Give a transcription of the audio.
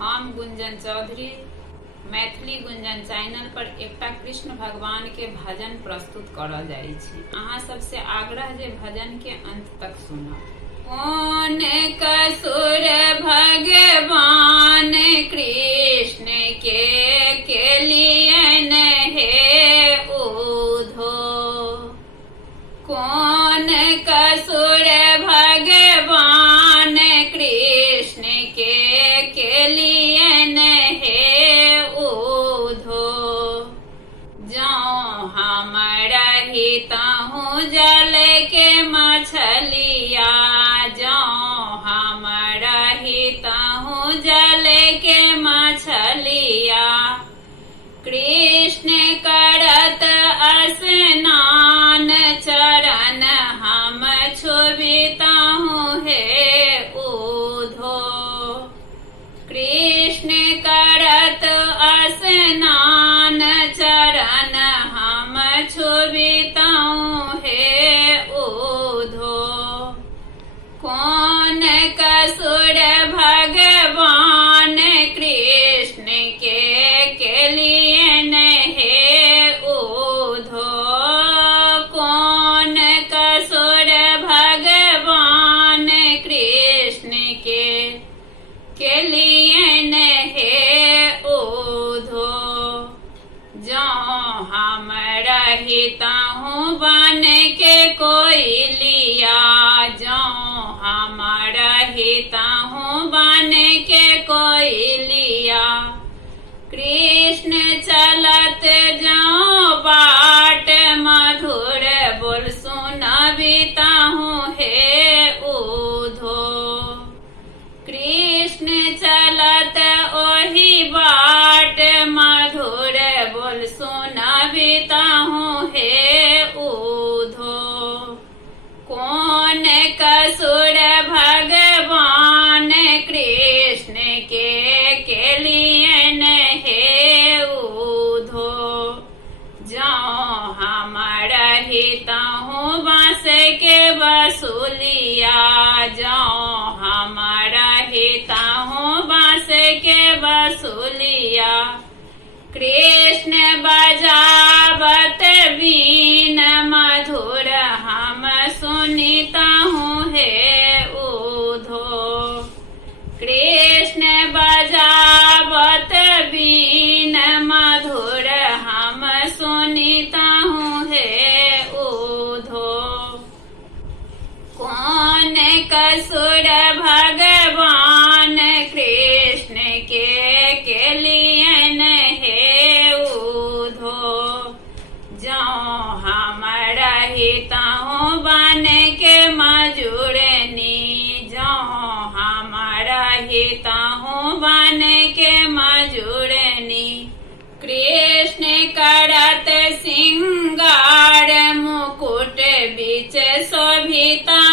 हम गुंजन चौधरी मैथिली गुंजन चैनल पर एकटा कृष्ण भगवान के भजन प्रस्तुत करल जाइ छै। अहाँ सबसे आग्रह जे भजन के अंत तक सुनब। कौन कसुर भगवान कृष्ण के लियन हे उधो। कौन कसुर भगवान कृष्ण के लियन हे उधो। जाऊं हम रहितहूँ जल के मछलिया, जाऊं हम रहितहूँ जल के मछलिया। कृष्ण करत स्नान चरण हम छुबितहूँ हे उधो। कृष्ण करत स्नान चरण हम छुबितहूँ हे उधो। कौन कसुर भगवान कृष्ण के लियन हे उधो। कौन कसुर भगवान कृष्ण के लियन हे उधो। जाऊं हम रहितहूँ बन के कोयलिया, जाऊं हम रहितहूँ बन के कोयलिया। कृष्ण चलत जाऊं बाट मधुर बोल सुनबितहूँ हे उधो। कृष्ण चलत ओही बाट मधुर बोल सुनबितहूँ हे उधो। कौन कसुर भगवान कृष्ण के लियन हे उधो। जाऊं हम रहितहूँ बांस के बसुलिया, जाऊं हम रहितहूँ बांस के बसुलिया। कृष्ण बजावत बीन मधुर हम सुनितहूँ हे उधो। कृष्ण बजावत बीन मधुर हम सुनितहूँ हे उधो। कौन कसुर भगवान कृष्ण के लियन हे उधो। जाऊं हम रहितहूँ बन के मजूरनी, जाऊं हम रहितहूँ बन के मजूरनी। कृष्ण करत सिंगार मुकुट बीच शोभिता